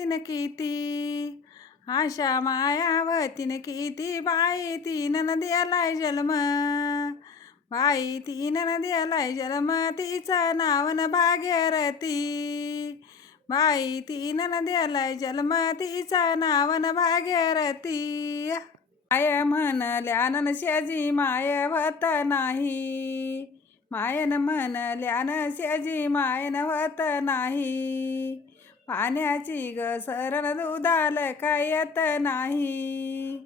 तीन किती आशा मायावतीन किती बाई तीन द्यालाय जन्म बाई तीन द्यालाय जन्म तिचं नावन भागीरथी बाई तीन द्यालाय जन्म तिचं नावन भागीरथी माय म्हणल्यानं शेजी माय होत नाही मायन म्हणल्यान शेजी मायन होत नाही पाण्याची ग सरण दुधाल काय येत नाही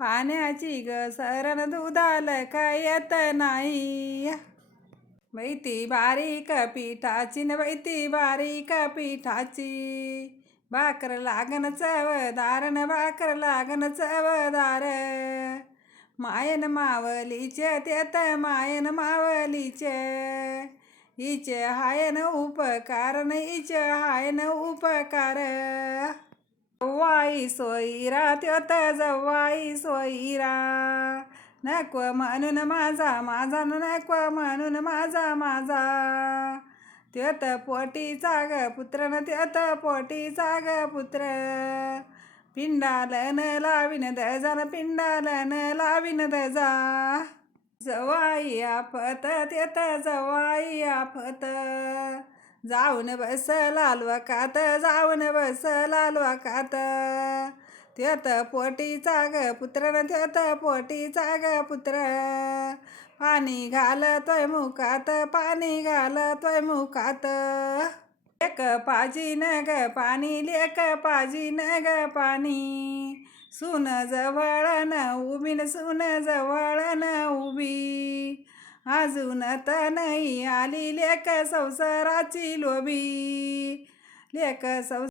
पाण्याची ग सरण दुधाल काय येत नाही बैती बारीक पिठाची न बैती बारीक पिठाची भाकर लागन चवदार न भाकर लागन चवदार मायन मावलीचे त्यात मायन मावलीचे हिचे हायन उपकार न हिचे हायन उपकार जव्वाई सोयीरा त्योत जव्वाई सोयीरा नको म्हणून माझा माझा नको म्हणून माझा माझा त्योत पोटीचा ग पुत्र न त्योत पोटीचा ग पुत्र पिंडालन लावीन दजान पिंडालन लावीन दजा जवाई आपत तेत जवाई आपत जाऊन बस लालवाकात जाऊन बस लालवाकात त्योत पोटीचा ग पुत्र न त्योत पोटीचा ग पुत्र पाणी घालतोय मुखात पाणी घालतोय मुखात लेक पाजी न ग पाणी लेक पाजी न ग पाणी सून जवळ न उभी न सून जवळ न उभी अजून तर नाही आली लेक संसाराची लोभी लेक